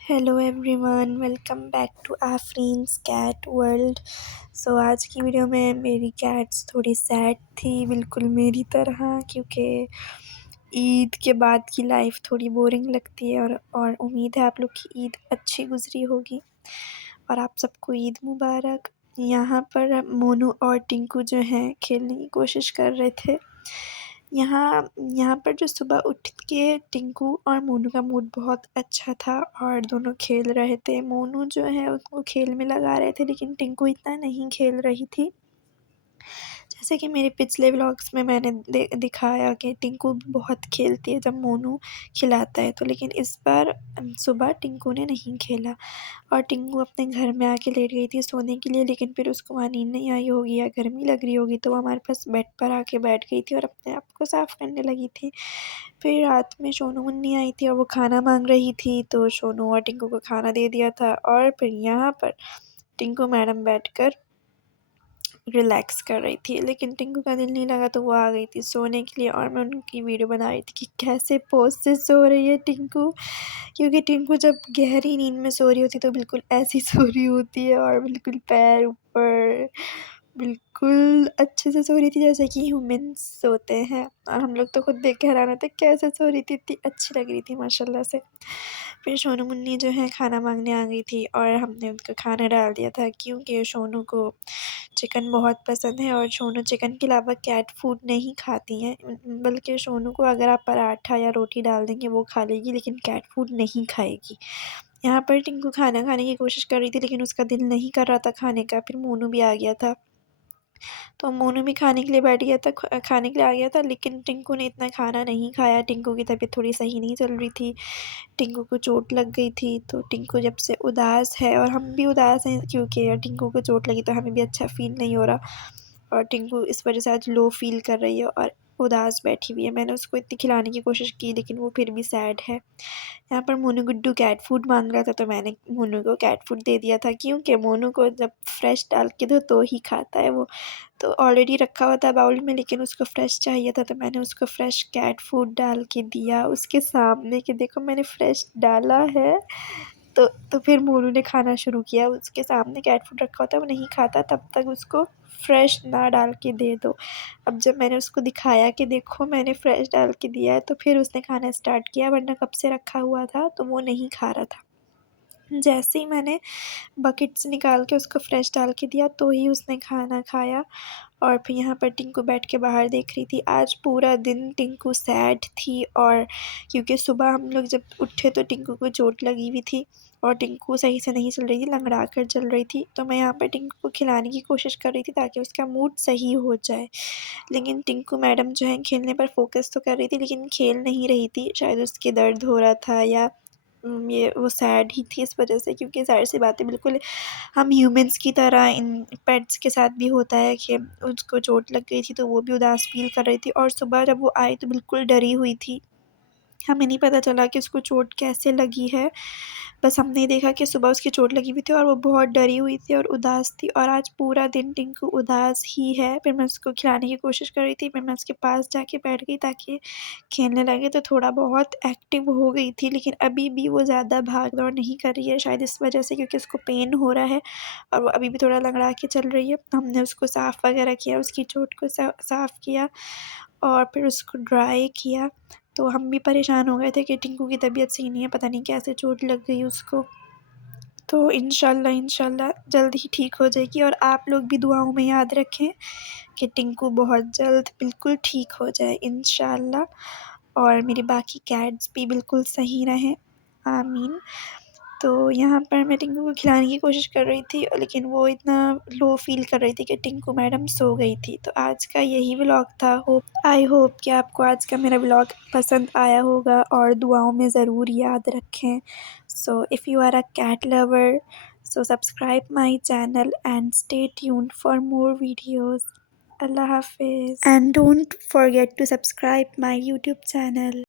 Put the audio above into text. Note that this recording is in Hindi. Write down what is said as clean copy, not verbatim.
Hello everyone, welcome back to Afreen's cat world. आज की वीडियो में मेरी कैट्स थोड़ी सैड थी, बिल्कुल मेरी तरह, क्योंकि ईद के बाद की लाइफ थोड़ी बोरिंग लगती है। और उम्मीद है आप लोग की ईद अच्छी गुजरी होगी और आप सबको ईद मुबारक। यहाँ पर मोनू और टिंकू जो हैं खेलने की कोशिश कर रहे थे। यहाँ यहाँ पर जो सुबह उठ के टिंकू और मोनू का मूड बहुत अच्छा था और दोनों खेल रहे थे। मोनू जो है उसको खेल में लगा रहे थे, लेकिन टिंकू इतना नहीं खेल रही थी। जैसे कि मेरे पिछले व्लॉग्स में मैंने दिखाया कि टिंकू बहुत खेलती है जब मोनू खिलाता है, तो लेकिन इस बार सुबह टिंकू ने नहीं खेला और टिंकू अपने घर में आके लेट गई थी सोने के लिए। लेकिन फिर उसको वहाँ नींद नहीं आई होगी या गर्मी लग रही होगी, तो वो हमारे पास बेड पर आके बैठ गई थी और अपने आप को साफ़ करने लगी थी। फिर रात में सोनू मुन्नी आई थी और वो खाना मांग रही थी, तो सोनू और टिंकू को खाना दे दिया था। और फिर यहाँ पर टिंकू मैडम बैठकर रिलैक्स कर रही थी, लेकिन टिंकू का दिल नहीं लगा, तो वो आ गई थी सोने के लिए और मैं उनकी वीडियो बना रही थी कि कैसे पोज से सो रही है टिंकू। क्योंकि टिंकू जब गहरी नींद में सो रही होती है तो बिल्कुल ऐसी सो रही होती है और बिल्कुल पैर ऊपर, बिल्कुल अच्छे से सो रही थी जैसे कि ह्यूमन्स सोते हैं। और हम लोग तो खुद देख के हैरान होते कैसे सो रही थी, इतनी अच्छी लग रही थी माशाल्लाह से। फिर सोनू मुन्नी जो है खाना मांगने आ गई थी और हमने उनको खाना डाल दिया था, क्योंकि सोनू को चिकन बहुत पसंद है और सोनू चिकन के अलावा कैट फूड नहीं खाती हैं। बल्कि सोनू को अगर आप पराठा या रोटी डाल देंगे वो खा लेगी, लेकिन कैट फूड नहीं खाएगी। यहाँ पर टिंकू खाना खाने की कोशिश कर रही थी, लेकिन उसका दिल नहीं कर रहा था खाने का। फिर मोनू भी आ गया था, तो मोनू भी खाने के लिए बैठ गया था, खाने के लिए आ गया था, लेकिन टिंकू ने इतना खाना नहीं खाया। टिंकू की तबीयत थोड़ी सही नहीं चल रही थी, टिंकू को चोट लग गई थी, तो टिंकू जब से उदास है और हम भी उदास हैं, क्योंकि टिंकू को चोट लगी तो हमें भी अच्छा फ़ील नहीं हो रहा और टिंकू इस वजह से आज लो फ़ील कर रही है और उदास बैठी हुई है। मैंने उसको इतनी खिलाने की कोशिश की, लेकिन वो फिर भी सैड है। यहाँ पर मोनू गुड्डू कैट फूड मांग रहा था, तो मैंने मोनू को कैट फूड दे दिया था, क्योंकि मोनू को जब फ्रेश डाल के दो तो ही खाता है वो। तो ऑलरेडी रखा हुआ था बाउल में, लेकिन उसको फ्रेश चाहिए था, तो मैंने उसको फ्रेश कैट फूड डाल के दिया उसके सामने कि देखो मैंने फ्रेश डाला है। तो फिर मोनू ने खाना शुरू किया। उसके सामने कैट फूड रखा होता है, वो नहीं खाता, तब तक उसको फ्रेश ना डाल के दे दो। अब जब मैंने उसको दिखाया कि देखो मैंने फ्रेश डाल के दिया है, तो फिर उसने खाना स्टार्ट किया, वरना कब से रखा हुआ था तो वो नहीं खा रहा था। जैसे ही मैंने बकेट से निकाल के उसको फ्रेश डाल के दिया, तो ही उसने खाना खाया। और फिर यहाँ पर टिंकू बैठ के बाहर देख रही थी। आज पूरा दिन टिंकू सैड थी, और क्योंकि सुबह हम लोग जब उठे तो टिंकू को चोट लगी हुई थी और टिंकू सही से नहीं चल रही थी, लंगड़ा कर चल रही थी। तो मैं यहाँ पर टिंकू को खिलाने की कोशिश कर रही थी ताकि उसका मूड सही हो जाए। लेकिन टिंकू मैडम जो है खेलने पर फ़ोकस तो कर रही थी, लेकिन खेल नहीं रही थी। शायद उसके दर्द हो रहा था या ये वो सैड ही थी इस वजह से, क्योंकि ज़ाहिर-सी बात है, बिल्कुल हम ह्यूमन्स की तरह इन पेट्स के साथ भी होता है कि उसको चोट लग गई थी तो वो भी उदास फ़ील कर रही थी। और सुबह जब वो आई तो बिल्कुल डरी हुई थी। हमें नहीं पता चला कि उसको चोट कैसे लगी है। बस हमने देखा कि सुबह उसकी चोट लगी हुई थी और वो बहुत डरी हुई थी और उदास थी, और आज पूरा दिन टिंकू उदास ही है। फिर मैं उसको खिलाने की कोशिश कर रही थी, फिर मैं उसके पास जाके बैठ गई ताकि खेलने लगे, तो थोड़ा बहुत एक्टिव हो गई थी। लेकिन अभी भी वो ज़्यादा भाग-दौड़ नहीं कर रही है, शायद इस वजह से क्योंकि उसको पेन हो रहा है और वो अभी भी थोड़ा लंगड़ा के चल रही है। हमने उसको साफ़ वगैरह किया, उसकी चोट को साफ़ किया और फिर उसको ड्राई किया। तो हम भी परेशान हो गए थे कि टिंकू की तबीयत सही नहीं है, पता नहीं कैसे चोट लग गई उसको। तो इंशाल्लाह जल्द ही ठीक हो जाएगी, और आप लोग भी दुआओं में याद रखें कि टिंकू बहुत जल्द बिल्कुल ठीक हो जाए इंशाल्लाह, और मेरी बाकी कैट्स भी बिल्कुल सही रहें, आमीन। तो यहाँ पर मैं टिंकू को खिलाने की कोशिश कर रही थी, लेकिन वो इतना लो फ़ील कर रही थी कि टिंकू मैडम सो गई थी। तो आज का यही व्लॉग था। आई होप कि आपको आज का मेरा व्लॉग पसंद आया होगा और दुआओं में ज़रूर याद रखें। So if you are a cat lover, so subscribe my channel and stay tuned for more videos. Allah Hafiz, and don't forget to subscribe my YouTube channel.